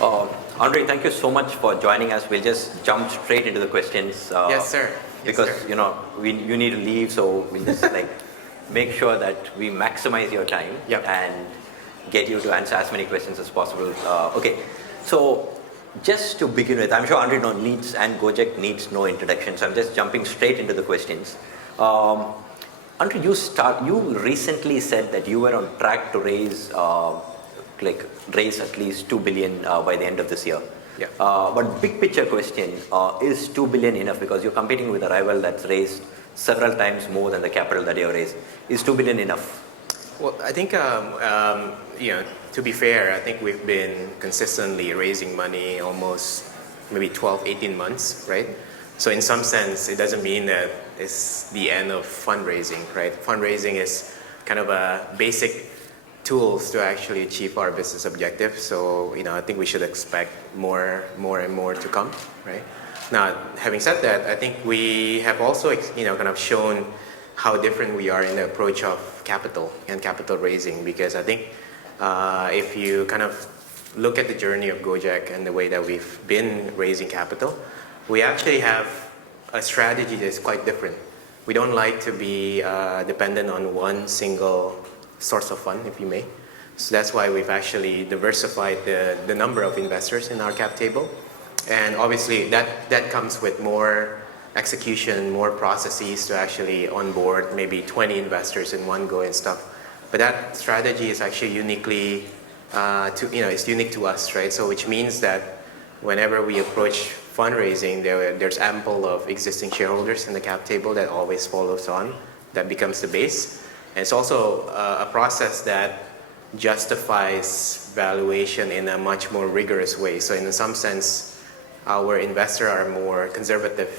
Uh, Andre, thank you so much for joining us. We'll just jump straight into the questions. Yes, sir. Because you need to leave, so we'll just make sure that we maximize your time and get you to answer as many questions as possible. Okay, so just to begin with, I'm sure Andre needs and Gojek needs no introduction, so I'm just jumping straight into the questions. Andre, you recently said that you were on track to raise at least 2 billion by the end of this year. Yeah. But big picture question, is 2 billion enough? Because you're competing with a rival that's raised several times more than the capital that you raised. Is 2 billion enough? Well, I think, to be fair, I think we've been consistently raising money almost maybe 12, 18 months, right? So in some sense, it doesn't mean that it's the end of fundraising, right? Fundraising is kind of a basic tools to actually achieve our business objectives. So, I think we should expect more and more to come, right? Now, having said that, I think we have also, kind of shown how different we are in the approach of capital and capital raising, because I think if you kind of look at the journey of Gojek and the way that we've been raising capital, we actually have a strategy that's quite different. We don't like to be dependent on one single source of fund, if you may. So that's why we've actually diversified the number of investors in our cap table. And obviously that comes with more execution, more processes to actually onboard maybe 20 investors in one go and stuff. But that strategy is actually uniquely, it's unique to us, right? So which means that whenever we approach fundraising, there's ample of existing shareholders in the cap table that always follows on. That becomes the base. And it's also a process that justifies valuation in a much more rigorous way. So in some sense, our investors are more conservative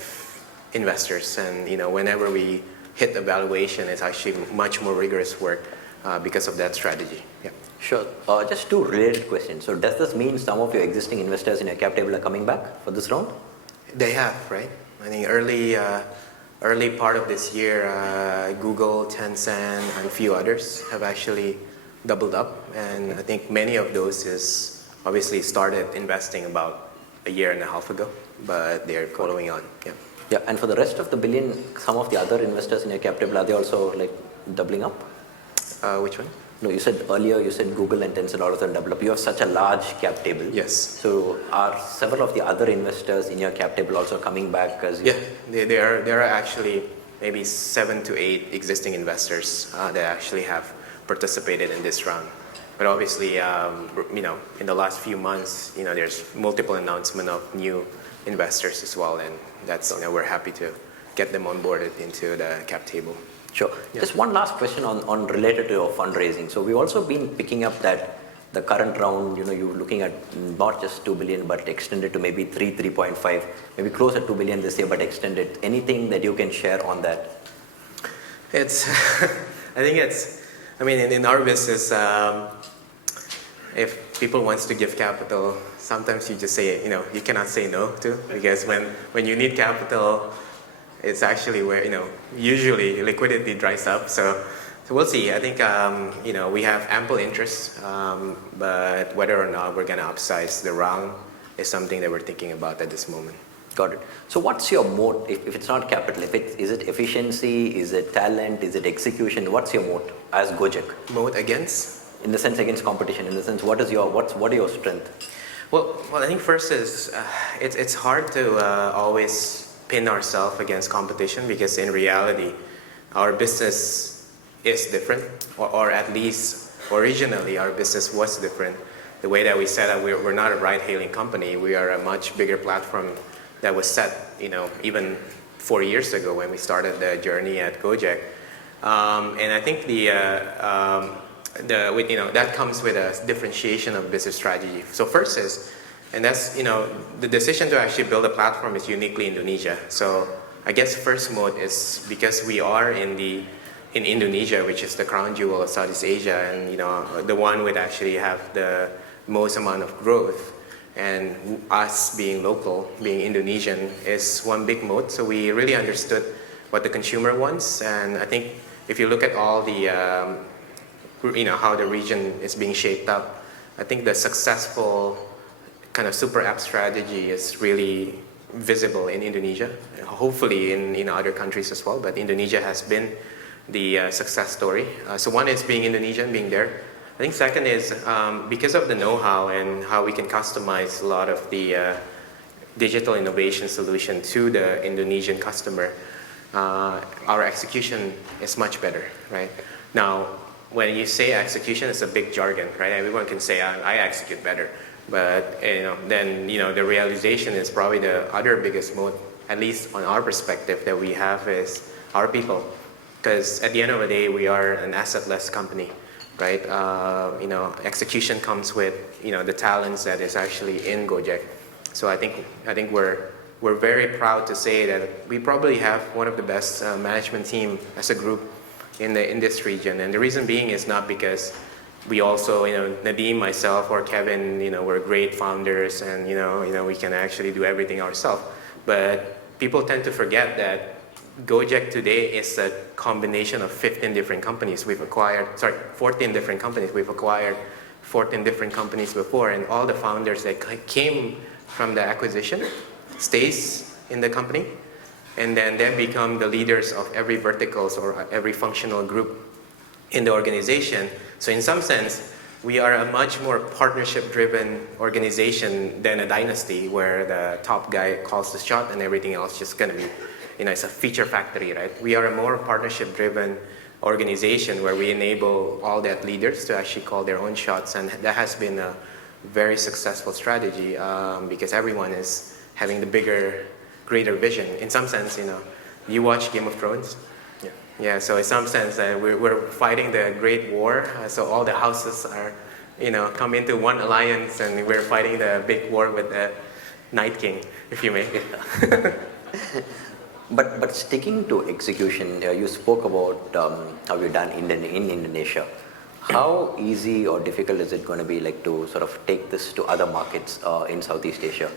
investors. And whenever we hit a valuation, it's actually much more rigorous work because of that strategy. Yeah. Sure. Just two related questions. So does this mean some of your existing investors in your cap table are coming back for this round? They have, right? I think early part of this year, Google, Tencent, and a few others have actually doubled up. And I think many of those is obviously started investing about a year and a half ago, but they're following on. Yeah. Yeah. And for the rest of the billion, some of the other investors in your cap table, are they also doubling up? Which one? No, you said Google and Tencent, all of them double up. You have such a large cap table. Yes. So are several of the other investors in your cap table also coming back? Yeah, there are actually maybe 7 to 8 existing investors that actually have participated in this round. But obviously, in the last few months, there's multiple announcement of new investors as well, and that's we're happy to get them onboarded into the cap table. Sure. Yeah. Just one last question on related to your fundraising. So we've also been picking up that the current round, you're looking at not just 2 billion, but extended to maybe 3.5, maybe close to 2 billion this year, but extended. Anything that you can share on that? In our business, if people wants to give capital, sometimes you just say, you cannot say no to, because when you need capital, it's actually where, usually liquidity dries up. So we'll see. I think, we have ample interest, but whether or not we're going to upsize the round is something that we're thinking about at this moment. Got it. So what's your moat? If it's not capital, is it efficiency? Is it talent? Is it execution? What's your moat as Gojek? Moat against? In the sense against competition. In the sense, what are your strengths? Well, I think first is it's hard to always pin ourselves against competition, because in reality, our business is different, or at least originally our business was different. The way that we set up, we're not a ride-hailing company. We are a much bigger platform that was set, even 4 years ago when we started the journey at Gojek. And I think that comes with a differentiation of business strategy. So first is, and that's, the decision to actually build a platform is uniquely Indonesia. So I guess first mode is because we are in Indonesia, which is the crown jewel of Southeast Asia, and the one would actually have the most amount of growth. And us being local, being Indonesian, is one big mode. So we really understood what the consumer wants. And I think if you look at all the, how the region is being shaped up, I think the successful kind of super app strategy is really visible in Indonesia, hopefully in other countries as well, but Indonesia has been the success story. So one is being Indonesian, being there. I think second is because of the know-how and how we can customize a lot of the digital innovation solution to the Indonesian customer, our execution is much better, right? Now, when you say execution, it's a big jargon, right? Everyone can say, I execute better. But then the realization is probably the other biggest moat, at least on our perspective, that we have is our people. Because at the end of the day, we are an asset-less company, right? Execution comes with the talents that is actually in Gojek. So I think we're very proud to say that we probably have one of the best management team as a group in this region. And the reason being is not because we also, Nadeem, myself, or Kevin, we're great founders and, we can actually do everything ourselves. But people tend to forget that Gojek today is a combination of 14 different companies we've acquired 14 different companies before, and all the founders that came from the acquisition stays in the company, and then they become the leaders of every verticals or every functional group in the organization. So in some sense, we are a much more partnership-driven organization than a dynasty where the top guy calls the shot and everything else just gonna be, it's a feature factory, right? We are a more partnership-driven organization where we enable all that leaders to actually call their own shots, and that has been a very successful strategy because everyone is having the bigger, greater vision. In some sense, you watch Game of Thrones? Yeah, so in some sense, we're fighting the Great War. So all the houses are, come into one alliance, and we're fighting the big war with the Night King, if you may. But sticking to execution, you spoke about how you've done in Indonesia. How easy or difficult is it going to be to sort of take this to other markets in Southeast Asia?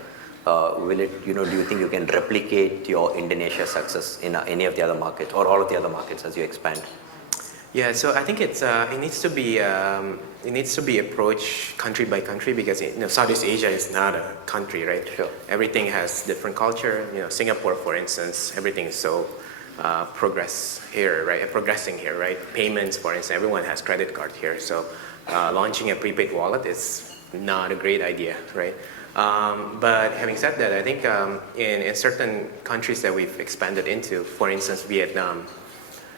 Will it, do you think you can replicate your Indonesia success in any of the other markets or all of the other markets as you expand? Yeah, so I think it needs to be approached country by country because Southeast Asia is not a country, right? Sure. Everything has different culture. Singapore, for instance, everything is so progressing here, right? Payments, for instance, everyone has credit card here. So launching a prepaid wallet is not a great idea, right? But having said that, I think in certain countries that we've expanded into, for instance, Vietnam,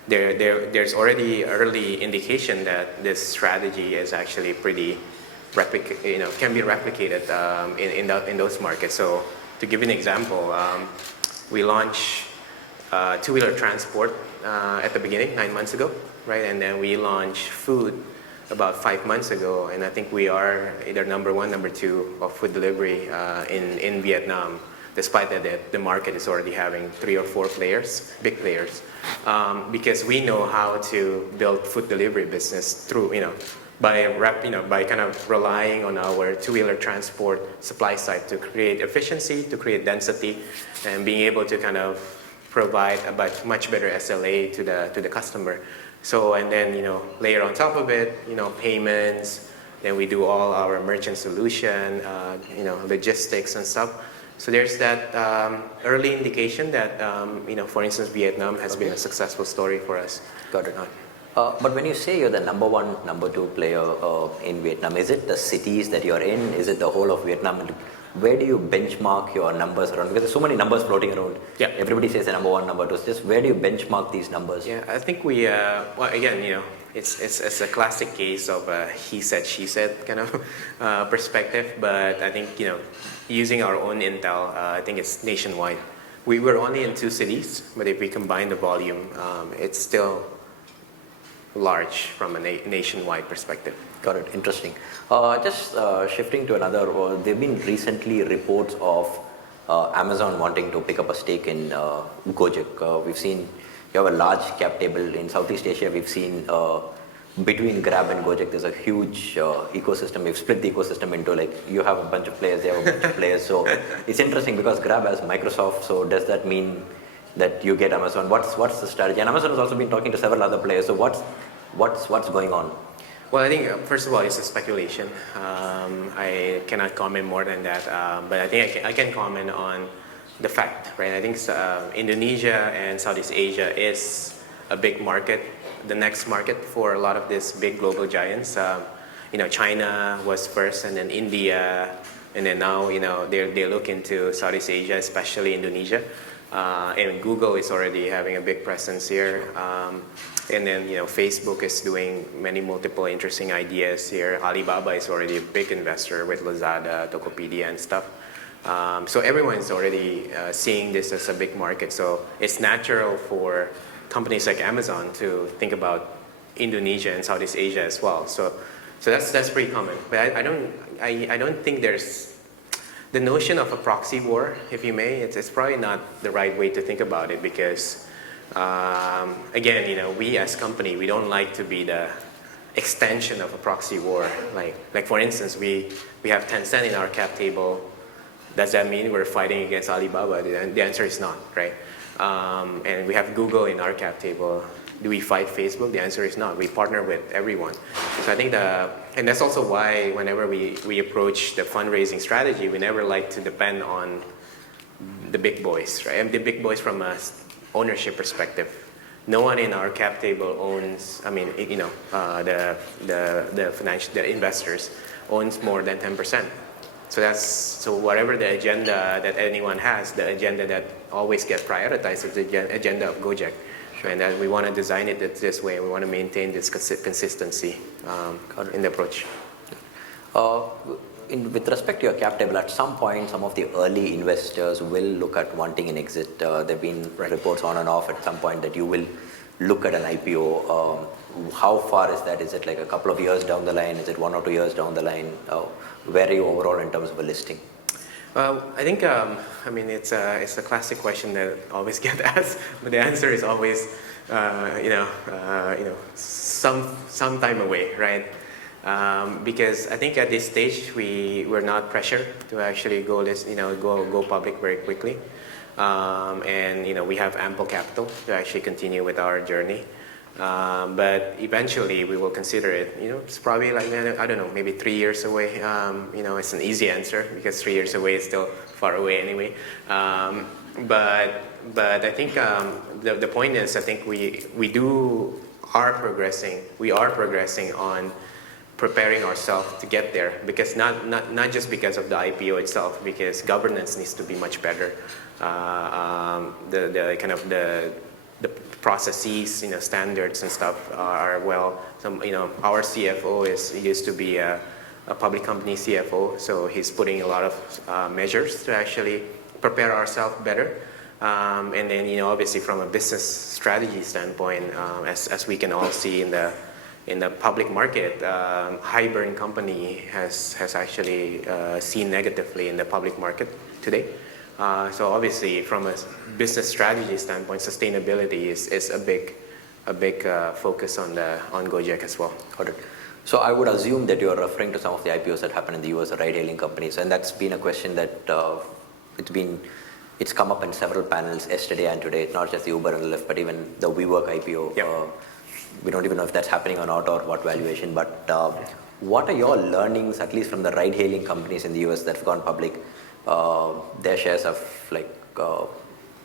there's already early indication that this strategy is actually pretty can be replicated in those markets. So to give you an example, we launched two-wheeler transport at the beginning 9 months ago, right? And then we launched food about 5 months ago, and I think we are either number 1, number 2 of food delivery in Vietnam, despite that the market is already having 3 or 4 players, big players, because we know how to build food delivery business through, by kind of relying on our two-wheeler transport supply side to create efficiency, to create density, and being able to kind of provide a much better SLA to the customer. So, and then, layer on top of it, payments, then we do all our merchant solution, logistics and stuff. So there's that early indication that, for instance, Vietnam has been a successful story for us. Got it. But when you say you're the number 1, number 2 player in Vietnam, is it the cities that you're in? Is it the whole of Vietnam? Where do you benchmark your numbers around? Because there's so many numbers floating around. Yeah. Everybody says the number 1, number 2. So just where do you benchmark these numbers? Yeah, I think we, well, again, it's a classic case of a he said, she said kind of perspective. But I think, using our own intel, I think it's nationwide. We were only in 2 cities, but if we combine the volume, it's still large from a nationwide perspective. Got it. Interesting. Just shifting to another, there have been recently reports of Amazon wanting to pick up a stake in Gojek. We've seen you have a large cap table in Southeast Asia. We've seen between Grab and Gojek, there's a huge ecosystem. We've split the ecosystem into you have a bunch of players, they have a bunch of players. So it's interesting because Grab has Microsoft. So does that mean that you get Amazon? What's the strategy? And Amazon has also been talking to several other players. So what's going on? Well, I think first of all, it's a speculation. I cannot comment more than that, but I think I can comment on the fact, right? I think Indonesia and Southeast Asia is a big market, the next market for a lot of these big global giants. China was first, and then India, and then now they look into Southeast Asia, especially Indonesia. And Google is already having a big presence here. And then Facebook is doing many multiple interesting ideas here. Alibaba is already a big investor with Lazada, Tokopedia, and stuff. So everyone's already seeing this as a big market. So it's natural for companies like Amazon to think about Indonesia and Southeast Asia as well. So that's pretty common. But I don't think there's the notion of a proxy war, if you may. It's probably not the right way to think about it because. Again, we as company, we don't like to be the extension of a proxy war. Like for instance, we have Tencent in our cap table. Does that mean we're fighting against Alibaba? The answer is not, right? And we have Google in our cap table. Do we fight Facebook? The answer is not. We partner with everyone. So I think and that's also why whenever we approach the fundraising strategy, we never like to depend on the big boys, right? And the big boys from a ownership perspective. No one in our cap table owns, the investors owns more than 10%. So whatever the agenda that anyone has, the agenda that always gets prioritized is the agenda of Gojek. Sure. And that we want to design it this way. We want to maintain this consistency in the approach. With respect to your cap table, at some point, some of the early investors will look at wanting an exit. There have been reports on and off at some point that you will look at an IPO. How far is that? Is it like a couple of years down the line? Is it 1 or 2 years down the line? Where are you overall in terms of a listing? Well, I think it's a classic question that always gets asked, but the answer is always some time away, right? Because I think at this stage we're not pressured to actually go public very quickly, and we have ample capital to actually continue with our journey. But eventually we will consider it. It's probably like I don't know, maybe 3 years away. It's an easy answer because 3 years away is still far away anyway. But I think the point is I think we are progressing on preparing ourselves to get there, because not just because of the IPO itself, because governance needs to be much better. The processes, standards and stuff are well. Our CFO used to be a public company CFO, so he's putting a lot of measures to actually prepare ourselves better. And then obviously from a business strategy standpoint, as we can all see in the public market, high burn company has actually seen negatively in the public market today. So obviously, from a business strategy standpoint, sustainability is a big focus on Gojek as well. Got it. So I would assume that you're referring to some of the IPOs that happen in the US, the ride-hailing companies, and that's been a question that it's come up in several panels yesterday and today. It's not just the Uber and Lyft, but even the WeWork IPO. Yep. We don't even know if that's happening or not, or what valuation. But what are your learnings, at least from the ride-hailing companies in the US that have gone public? Their shares have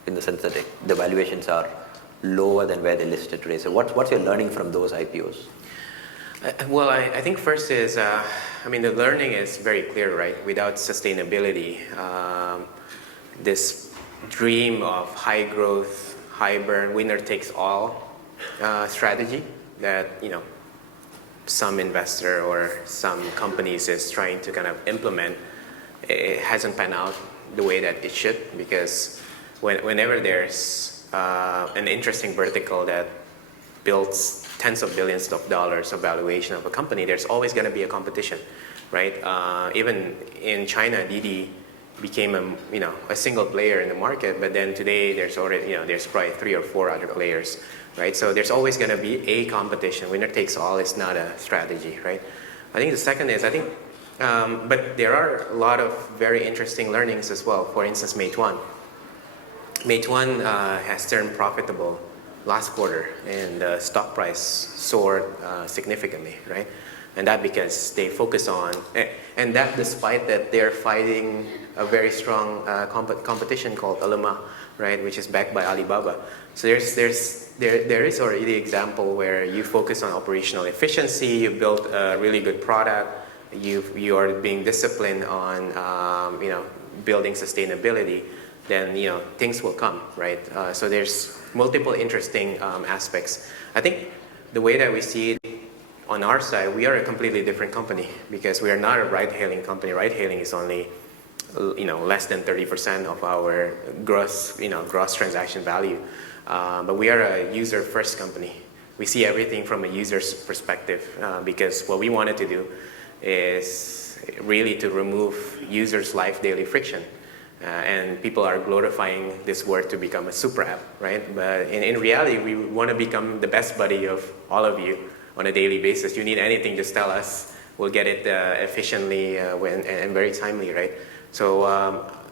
in the sense that the valuations are lower than where they listed today. So what's your learning from those IPOs? Well, I think first is, the learning is very clear, right? Without sustainability, this dream of high growth, high burn, winner takes all strategy that, some investor or some companies is trying to kind of implement, it hasn't panned out the way that it should, because whenever there's an interesting vertical that builds tens of billions of dollars of valuation of a company, there's always going to be a competition, right? Even in China, Didi became a single player in the market, but then today there's already there's probably 3 or 4 other players, right? So there's always going to be a competition. Winner takes all is not a strategy, right? I think the second is but there are a lot of very interesting learnings as well. For instance, Meituan has turned profitable last quarter, and the stock price soared significantly, right? And that because they focus on, and that despite that they're fighting a very strong competition called Alema, right, which is backed by Alibaba. So there is already the example where you focus on operational efficiency, you build a really good product, you are being disciplined on building sustainability, then things will come, right? So there's multiple interesting aspects. I think the way that we see it on our side, we are a completely different company because we are not a ride-hailing company. Ride-hailing is only less than 30% of our gross transaction value. But we are a user-first company. We see everything from a user's perspective because what we wanted to do is really to remove users' life daily friction. And people are glorifying this word to become a super app, right? But in reality, we want to become the best buddy of all of you on a daily basis. You need anything, just tell us. We'll get it efficiently and very timely, right? So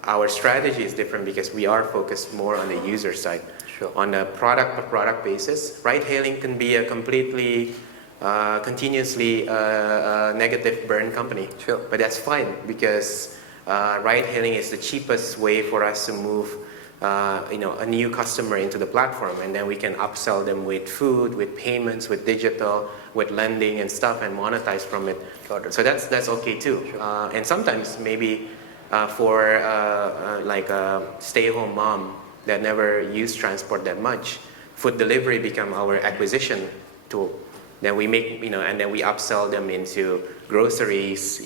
our strategy is different because we are focused more on the user side. Sure. On a product-per-product basis, ride-hailing can be a completely continuously negative burn company. Sure. But that's fine because ride-hailing is the cheapest way for us to move a new customer into the platform, and then we can upsell them with food, with payments, with digital, with lending and stuff, and monetize from it. Got it. So that's okay too. Sure. And sometimes maybe for like a stay-home mom that never used transport that much, food delivery become our acquisition tool. Then we make, and then we upsell them into groceries,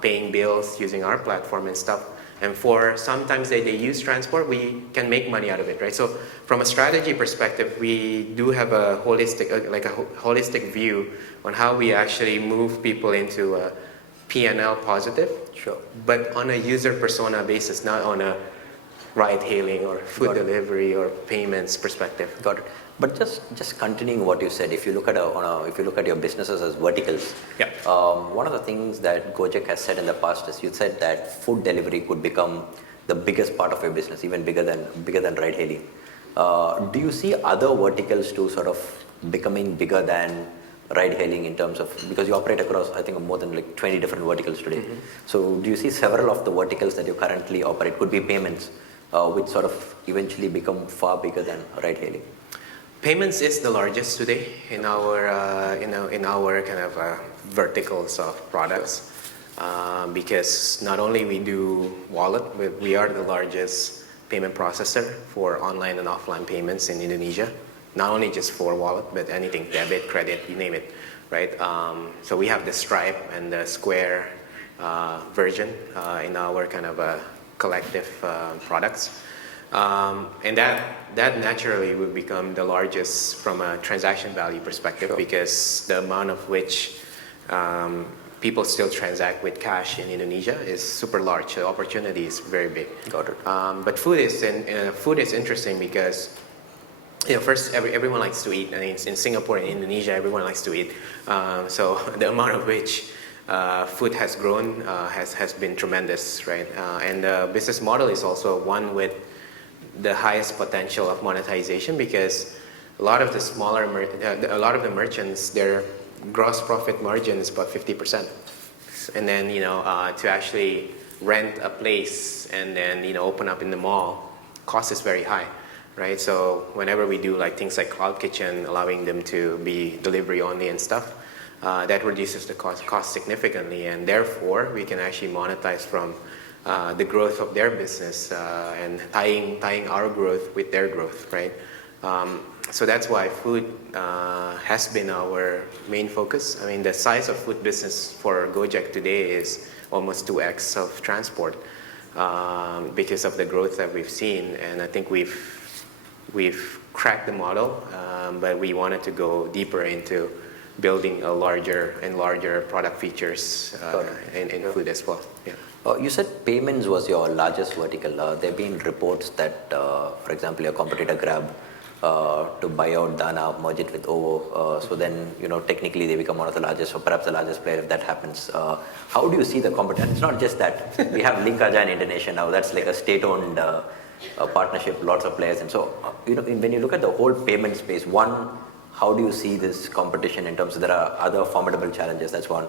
paying bills using our platform and stuff. And for sometimes they use transport, we can make money out of it, right? So from a strategy perspective, we do have a holistic view on how we actually move people into a P&L positive. Sure. But on a user persona basis, not on a ride-hailing or food delivery or payments perspective. Got it. But just continuing what you said, if you look at your businesses as verticals, yeah. One of the things that Gojek has said in the past is you said that food delivery could become the biggest part of your business, even bigger than ride-hailing. Do you see other verticals too sort of becoming bigger than ride-hailing in terms of, because you operate across I think more than like 20 different verticals today. Mm-hmm. So do you see several of the verticals that you currently operate could be payments, which sort of eventually become far bigger than ride-hailing? Payments is the largest today in our kind of verticals of products because not only we do wallet, but we are the largest payment processor for online and offline payments in Indonesia. Not only just for wallet, but anything debit, credit, you name it, right? So we have the Stripe and the Square version in our kind of collective products. And that naturally will become the largest from a transaction value perspective. Sure. Because the amount of which people still transact with cash in Indonesia is super large. The opportunity is very big. Got it. But food is interesting because first everyone likes to eat. I mean, in Singapore and Indonesia, everyone likes to eat. So the amount of which food has grown has been tremendous, right? And the business model is also one with the highest potential of monetization because a lot of the merchants, their gross profit margin is about 50%, and then to actually rent a place and then open up in the mall, cost is very high, right? So whenever we do like things like cloud kitchen, allowing them to be delivery only and stuff, that reduces the cost significantly, and therefore we can actually monetize from the growth of their business and tying our growth with their growth, right? So that's why food has been our main focus. I mean, the size of food business for Gojek today is almost 2x of transport because of the growth that we've seen, and I think we've cracked the model, but we wanted to go deeper into building a larger and larger product features in food as well. Yeah. You said payments was your largest vertical. There have been reports that, for example, your competitor Grab to buy out Dana, merge it with Ovo. So then, technically they become one of the largest, or perhaps the largest player if that happens. How do you see the competition? It's not just that. We have Link Aja in Indonesia now. That's like a state-owned partnership, lots of players. And so, when you look at the whole payment space, one, how do you see this competition in terms of there are other formidable challenges? That's one.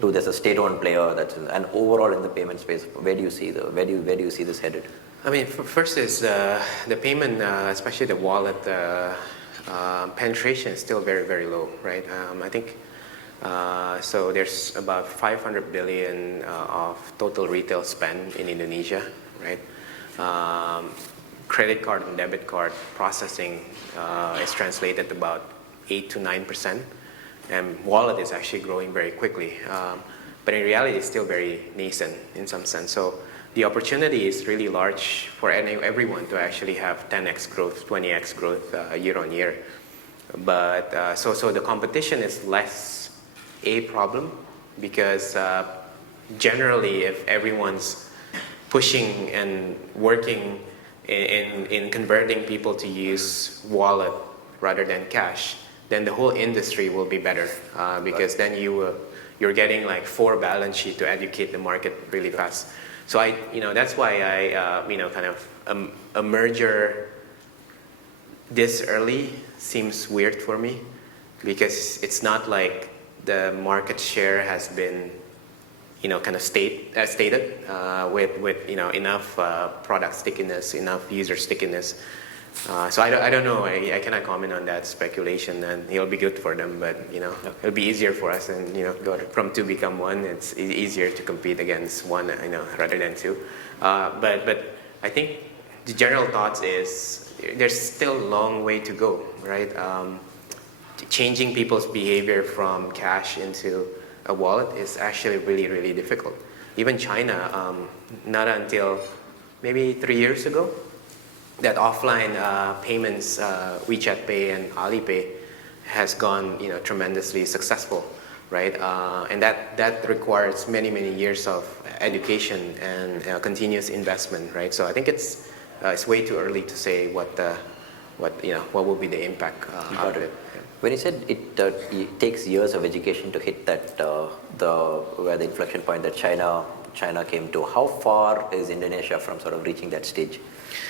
Two, there's a state-owned player and overall in the payment space, where do you see this headed? I mean, first is the payment, especially the wallet penetration is still very, very low, right? I think so. There's about 500 billion of total retail spend in Indonesia, right? Credit card and debit card processing is translated about 8 to 9%, and wallet is actually growing very quickly. But in reality, it's still very nascent in some sense. So the opportunity is really large for everyone to actually have 10x growth, 20x growth year on year. But so the competition is less a problem because generally, if everyone's pushing and working in converting people to use wallet rather than cash, then the whole industry will be better because then you're getting like 4 balance sheet to educate the market really fast. So that's why kind of a merger this early seems weird for me because it's not like the market share has been kind of stated with enough product stickiness, enough user stickiness. So I don't know. I cannot comment on that speculation, and it'll be good for them, but it'll be easier for us. And from 2 become 1, it's easier to compete against 1, rather than 2. But I think the general thoughts is there's still a long way to go, right? Changing people's behavior from cash into a wallet is actually really, really difficult. Even China, not until maybe 3 years ago, that offline payments, WeChat Pay and Alipay, has gone tremendously successful, right? And that requires many years of education and continuous investment, right? So I think it's way too early to say what will be the impact out of it. When you said it takes years of education to hit that where the inflection point that China came to, how far is Indonesia from sort of reaching that stage?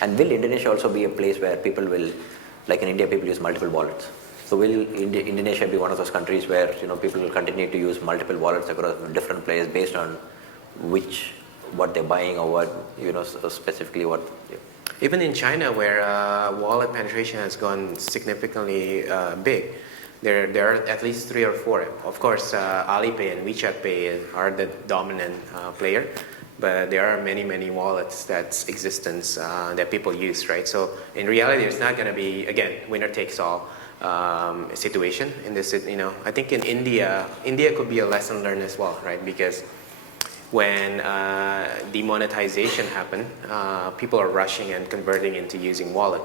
And will Indonesia also be a place where people will, like in India, people use multiple wallets? So will Indonesia be one of those countries where people will continue to use multiple wallets across different players based on what they're buying or what specifically what? Even in China, where wallet penetration has gone significantly big, there are at least 3 or 4. Of course, Alipay and WeChat Pay are the dominant player, but there are many wallets that's existence that people use, right? So in reality, it's not going to be, again, winner takes all situation in this. I think in India could be a lesson learned as well, right? Because when demonetization happened, people are rushing and converting into using wallet.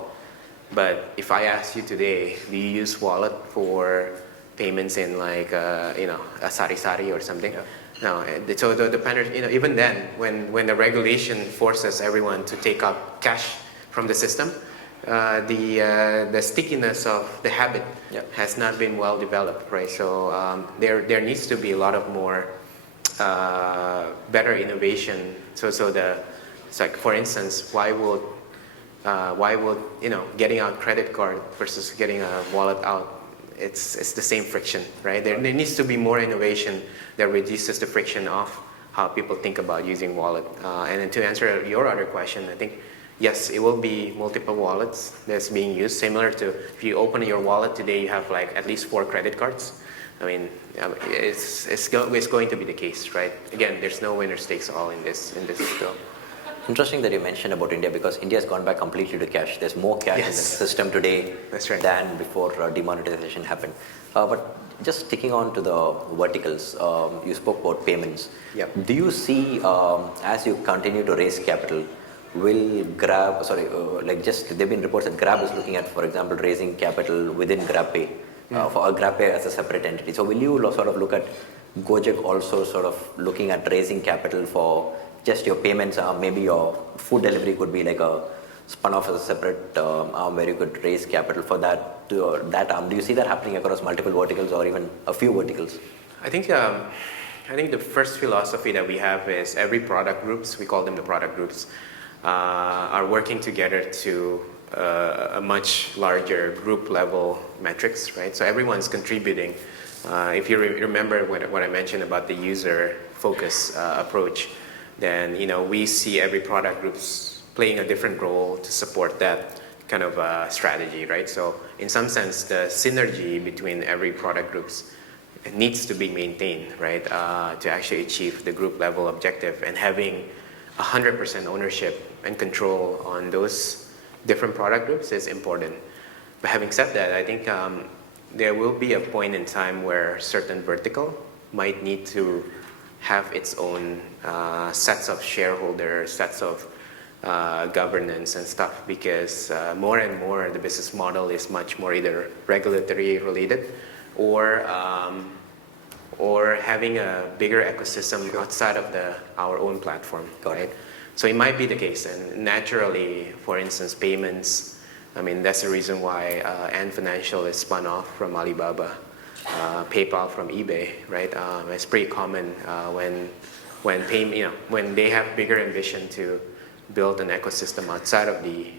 But if I ask you today, do you use wallet for payments in like a sari-sari or something? Yeah. No. So the even then, when the regulation forces everyone to take out cash from the system, the stickiness of the habit has not been well developed, right? So there needs to be a lot of more better innovation. So it's like, for instance, why would getting out credit card versus getting a wallet out? It's the same friction, right? There needs to be more innovation that reduces the friction of how people think about using wallet. And then to answer your other question, I think yes, it will be multiple wallets that's being used. Similar to if you open your wallet today, you have like at least 4 credit cards. I mean, it's going to be the case, right? Again, there's no winner takes all in this. Interesting that you mentioned about India because India has gone back completely to cash. There's more cash in the system today than before demonetization happened. But just sticking on to the verticals, you spoke about payments. Yep. Do you see as you continue to raise capital, will Grab, there've been reports that Grab is looking at, for example, raising capital within GrabPay, for GrabPay as a separate entity. So will you sort of look at Gojek also sort of looking at raising capital for just your payments arm? Maybe your food delivery could be like a spun off as a separate arm where you could raise capital for that arm. Do you see that happening across multiple verticals or even a few verticals? I think the first philosophy that we have is every product groups, we call them the product groups, are working together to a much larger group level metrics, right? So everyone's contributing. If you remember what I mentioned about the user focus approach, then we see every product groups playing a different role to support that kind of strategy, right? So in some sense, the synergy between every product groups needs to be maintained, right? To actually achieve the group level objective, and having 100% ownership and control on those different product groups is important. But having said that, I think there will be a point in time where certain vertical might need to have its own sets of shareholders, sets of governance and stuff, because more and more the business model is much more either regulatory related or having a bigger ecosystem outside of our own platform, right? So it might be the case, and naturally, for instance, payments. I mean, that's the reason why Ant Financial is spun off from Alibaba, PayPal from eBay, right? It's pretty common when they have bigger ambition to build an ecosystem outside of the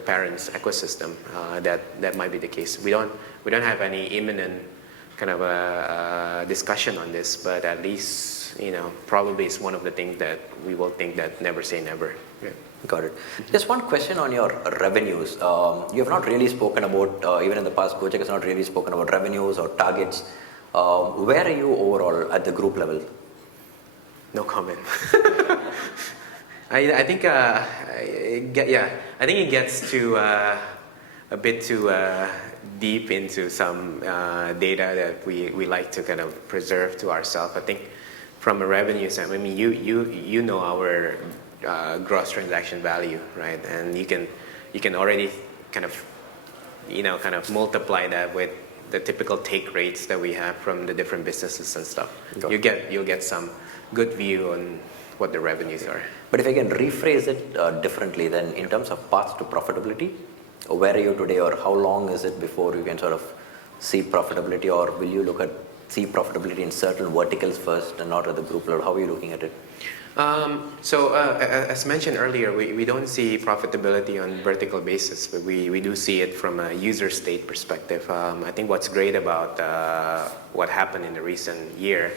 parent's ecosystem. That might be the case. We don't have any imminent kind of a discussion on this, but at least probably it's one of the things that we will think that never say never. Yeah. Got it. Just one question on your revenues. You have not really spoken about, even in the past, Gojek has not really spoken about revenues or targets. Where are you overall at the group level? No comment. I think it gets to a bit too deep into some data that we like to kind of preserve to ourselves. I think from a revenue standpoint, I mean, you know our gross transaction value, right? And you can already kind of multiply that with the typical take rates that we have from the different businesses and stuff. You'll get some good view on what the revenues are. But if I can rephrase it differently, then in terms of paths to profitability, where are you today, or how long is it before you can sort of see profitability, or will you see profitability in certain verticals first and not at the group level? How are you looking at it? As mentioned earlier, we don't see profitability on vertical basis, but we do see it from a user state perspective. I think what's great about what happened in the recent year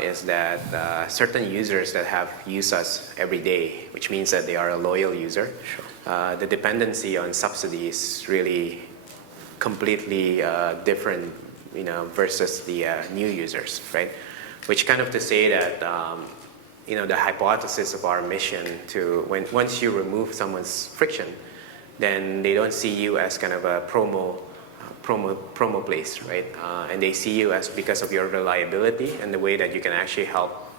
is that certain users that have used us every day, which means that they are a loyal user, the dependency on subsidy is really completely different, versus the new users, right? Which kind of to say that the hypothesis of our mission once you remove someone's friction, then they don't see you as kind of a promo place, right? And they see you as because of your reliability and the way that you can actually help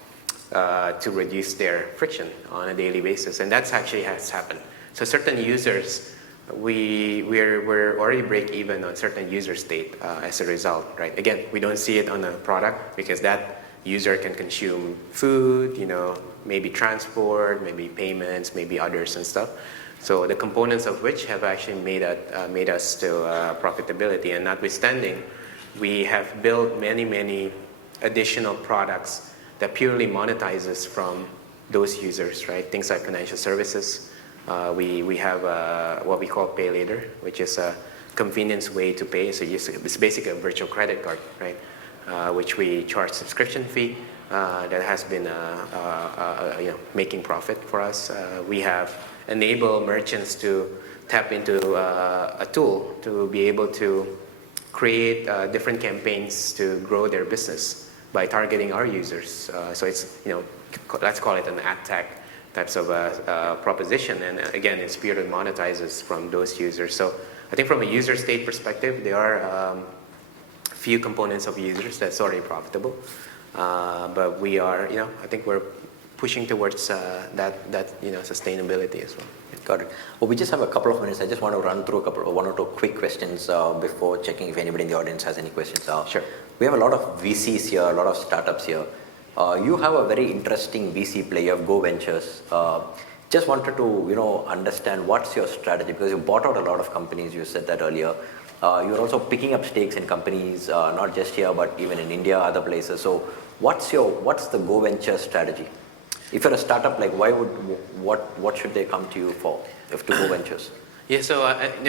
to reduce their friction on a daily basis, and that's actually has happened. So certain users, we're already break even on certain user state as a result, right? Again, we don't see it on the product because that user can consume food, maybe transport, maybe payments, maybe others and stuff. So the components of which have actually made us to profitability. And notwithstanding, we have built many additional products that purely monetizes from those users, right? Things like financial services. We have what we call Pay Later, which is a convenience way to pay. So it's basically a virtual credit card, right? Which we charge subscription fee that has been making profit for us. We have enabled merchants to tap into a tool to be able to create different campaigns to grow their business by targeting our users. So it's let's call it an ad tech types of proposition, and again, it's purely monetizes from those users. So I think from a user state perspective, there are few components of users that's already profitable, but we are, I think we're pushing towards that sustainability as well. Got it. Well, we just have a couple of minutes. I just want to run through one or two quick questions before checking if anybody in the audience has any questions. Sure. We have a lot of VCs here, a lot of startups here. You have a very interesting VC play. You have Go Ventures. Just wanted to understand what's your strategy, because you bought out a lot of companies. You said that earlier. You're also picking up stakes in companies, not just here, but even in India, other places. So what's the Go Ventures strategy? If you're a startup, like what should they come to you for if to Go Ventures? Yeah, so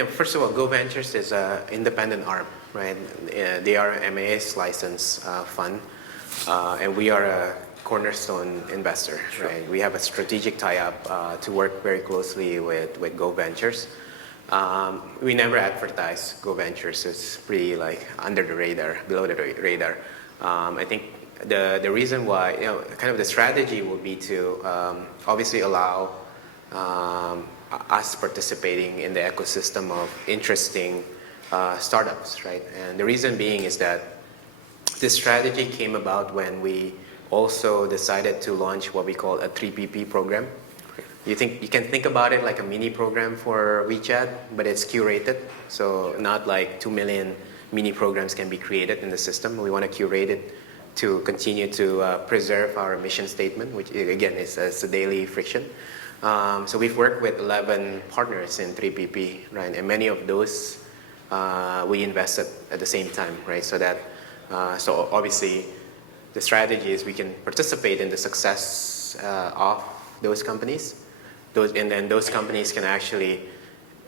first of all, Go Ventures is an independent arm, right? They are an MAS licensed fund, and we are a cornerstone investor, right? We have a strategic tie-up to work very closely with Go Ventures. We never advertise Go Ventures. It's pretty like under the radar, below the radar. I think the reason why, kind of the strategy would be to obviously allow us participating in the ecosystem of interesting startups, right? And the reason being is that this strategy came about when we also decided to launch what we call a 3PP program. You can think about it like a mini program for WeChat, but it's curated. So not like 2 million mini programs can be created in the system. We want to curate it to continue to preserve our mission statement, which again is a daily friction. So we've worked with 11 partners in 3PP, right? And many of those we invested at the same time, right? So that so obviously the strategy is we can participate in the success of those companies. And then those companies can actually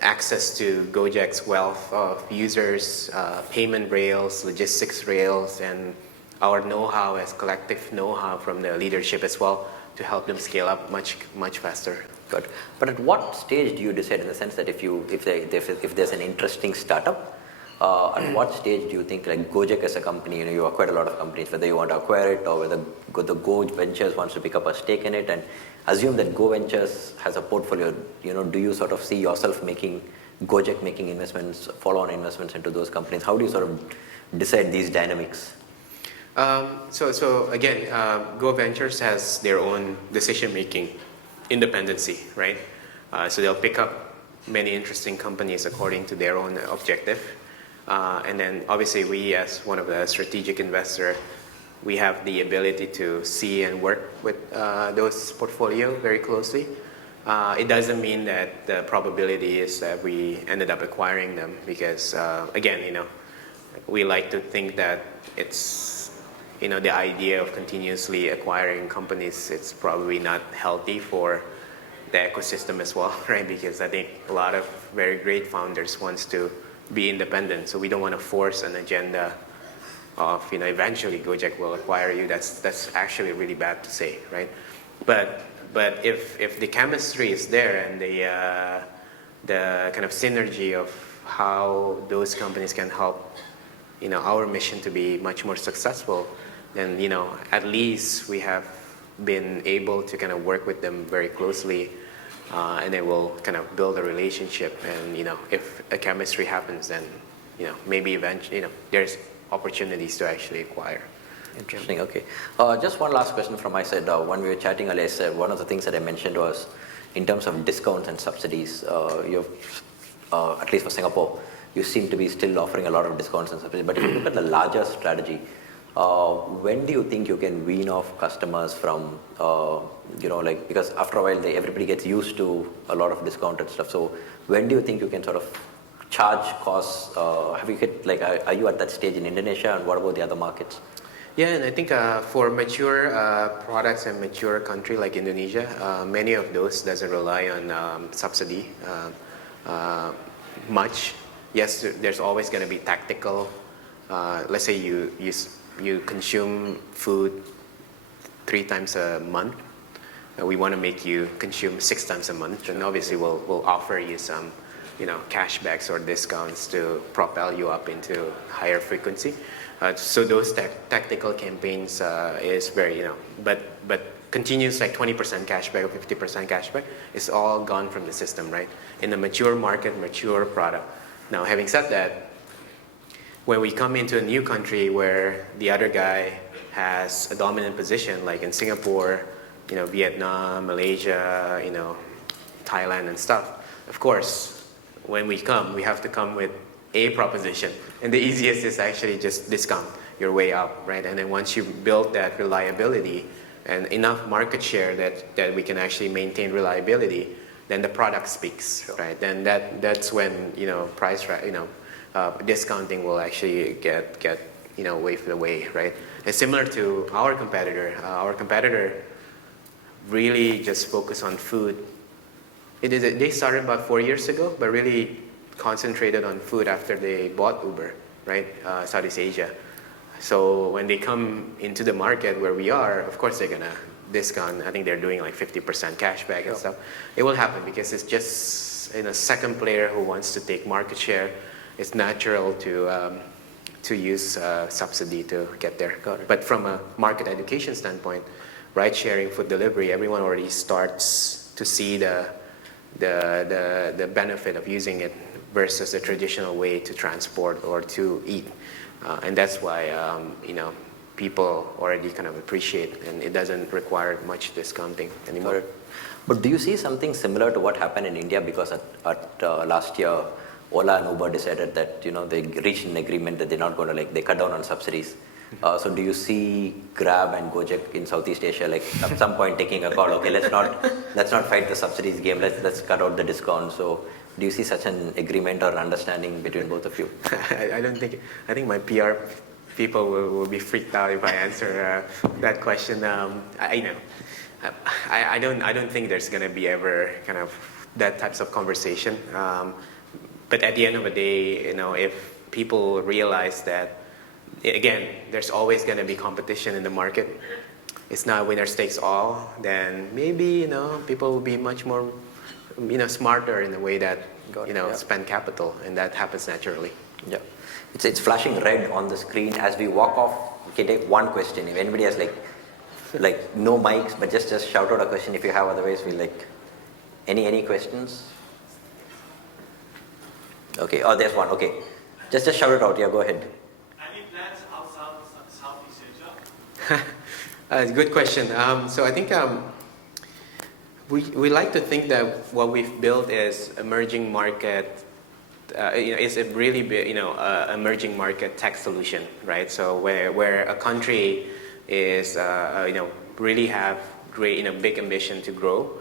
access to Gojek's wealth of users, payment rails, logistics rails, and our know-how as collective know-how from the leadership as well to help them scale up much faster. Good. But at what stage do you decide, in the sense that if there's an interesting startup, at what stage do you think, like Gojek as a company, you acquired a lot of companies, whether you want to acquire it or whether the Go Ventures wants to pick up a stake in it, and assume that Go Ventures has a portfolio, do you sort of see yourself Gojek making investments, follow-on investments into those companies? How do you sort of decide these dynamics? So again, Go Ventures has their own decision-making independency, right? So they'll pick up many interesting companies according to their own objective. And then obviously we, as one of the strategic investor, we have the ability to see and work with those portfolio very closely. It doesn't mean that the probability is that we ended up acquiring them because, again, we like to think that it's, the idea of continuously acquiring companies, it's probably not healthy for the ecosystem as well, right? Because I think a lot of very great founders wants to be independent, so we don't want to force an agenda of, eventually Gojek will acquire you. That's actually really bad to say, right? But if the chemistry is there and the kind of synergy of how those companies can help, our mission to be much more successful, then at least we have been able to kind of work with them very closely, and then we'll kind of build a relationship. And if a chemistry happens, then maybe eventually there's opportunities to actually acquire. Interesting. Okay. Just one last question from my side. When we were chatting earlier, I said one of the things that I mentioned was in terms of discounts and subsidies. You've at least for Singapore, you seem to be still offering a lot of discounts and subsidies. But if you look at the larger strategy, when do you think you can wean off customers from, because after a while everybody gets used to a lot of discounted stuff. So when do you think you can sort of charge costs? Have you hit, are you at that stage in Indonesia, and what about the other markets? Yeah, and I think for mature products and mature country like Indonesia, many of those doesn't rely on subsidy much. Yes, there's always going to be tactical. Let's say you consume food 3 times a month. We want to make you consume 6 times a month, and obviously we'll offer you some, cashbacks or discounts to propel you up into higher frequency. So those tactical campaigns is very, but continuous like 20% cashback or 50% cashback is all gone from the system, right? In a mature market, mature product. Now, having said that, when we come into a new country where the other guy has a dominant position, like in Singapore, Vietnam, Malaysia, Thailand and stuff, of course, when we have to come with a proposition. And the easiest is actually just discount your way up, right? And then once you build that reliability and enough market share that we can actually maintain reliability, then the product speaks, right? Then that's when, price, discounting will actually get wave the way, right? It's similar to our competitor. Our competitor really just focus on food. They started about 4 years ago, but really concentrated on food after they bought Uber, right? Southeast Asia. So when they come into the market where we are, of course they're gonna discount. I think they're doing like 50% cashback and stuff. It will happen because it's just a second player who wants to take market share. It's natural to use subsidy to get there. But from a market education standpoint, ride sharing, food delivery, everyone already starts to see the benefit of using it versus the traditional way to transport or to eat. And that's why people already kind of appreciate, and it doesn't require much discounting anymore. But do you see something similar to what happened in India? Because at last year, Ola and Uber decided that they reached an agreement that they're not going to they cut down on subsidies. So do you see Grab and Gojek in Southeast Asia at some point taking a call? Okay, let's not fight the subsidies game. Let's cut out the discount. So do you see such an agreement or understanding between both of you? I don't think. I think my PR people will be freaked out if I answer that question. I don't think there's gonna be ever kind of that types of conversation. But at the end of the day, if people realize that, again, there's always going to be competition in the market. It's not winner takes all. Then maybe people will be much more smarter in the way that spend capital, and that happens naturally. Yeah, it's flashing red on the screen as we walk off. Okay, take one question. If anybody has no mics, but just shout out a question if you have. Otherwise, we any questions. Okay. Oh, there's one. Okay, just shout it out. Yeah, go ahead. Any plans outside Southeast Asia? It's a good question. So I think we like to think that what we've built is emerging market. Is a really emerging market tech solution, right? So where a country is really have great big ambition to grow,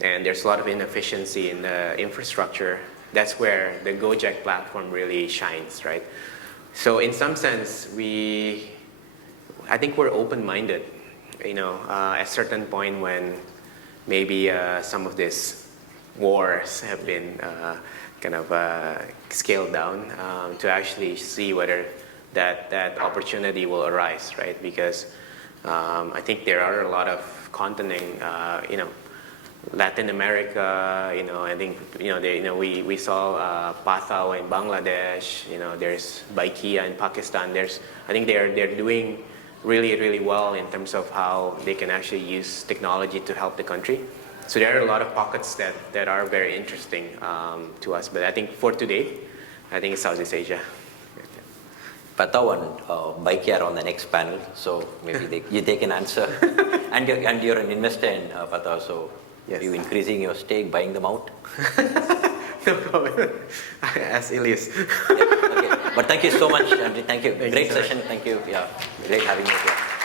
and there's a lot of inefficiency in the infrastructure. That's where the Gojek platform really shines, right? So in some sense, I think we're open-minded. At a certain point when maybe some of these wars have been kind of scaled down to actually see whether that opportunity will arise, right? Because I think there are a lot of continent, Latin America, I think, we saw Pathao in Bangladesh, there's Baikia in Pakistan. I think they're doing really, really well in terms of how they can actually use technology to help the country. So there are a lot of pockets that are very interesting to us. But I think for today, I think it's Southeast Asia. Pathao and Baikia are on the next panel, so maybe they can answer. and you're an investor in Pathao, so yes. Are you increasing your stake, buying them out? No problem. Ask Elias. Yeah, okay. But thank you so much, Andre. Thank you. Thank Great you, session. Thank you. Yeah, great having you here.